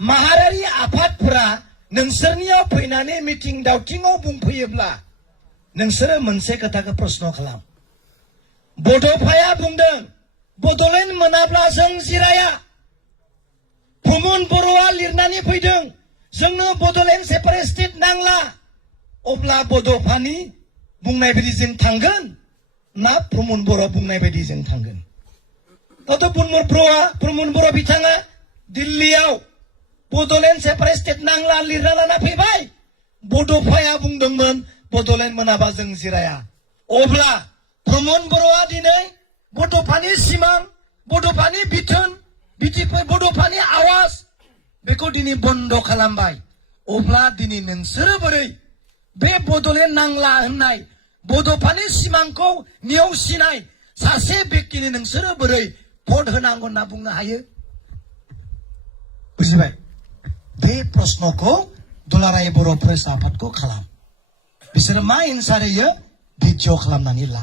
माहारियारि आफादफोरा नोंसोरनियाव फैनानै मिटिं दावथिङाव बुंफैयोब्ला नोंसोरो मोनसे खोथाखौ प्रश्न खालाम। बड'फाया बुंदों बड'लेण्ड मोनाब्ला जों जिराया। प्रमद बर'आ लिरनानै फैदों जोंनो बड'लेण्ड सेपारेट स्टेट नांला। अब्ला बड'फानि बुंनाय बायदि जों थांगोन ना प्रमद बर' बुंनाय बायदि जों थांगोन? प्रमद बर' बिथाङा दिल्लीयाव बड'लेण्ड सेपारेट स्टेट नांला लिरना लाना फैबाय। बड'फाया बुंदोंमोन बड'लेण्ड मोनाबा जों जिराया। अब्ला प्रमद बर'आ दिनै बड'फानि सिमां, बड'फानि बिथोन, बड'फानि आवाज बेखौ दिनै बन्द खालामबाय। अब्ला दिनै नोंसोरो बोरै बे बड'लेण्ड नांला होननाय बड'फानि सिमांखौ नेवसिनाय सासे बेक्तिनि नोंसोरो बोरै भट होनांगौ होनना बुंनो हायो? बुजिबाय? बे प्रश्नखौ दुलाराय बर' फरायसा आफादखौ खालाम। बिसोरो मा एन्सार होयो भिडिअ खालामनानै ला।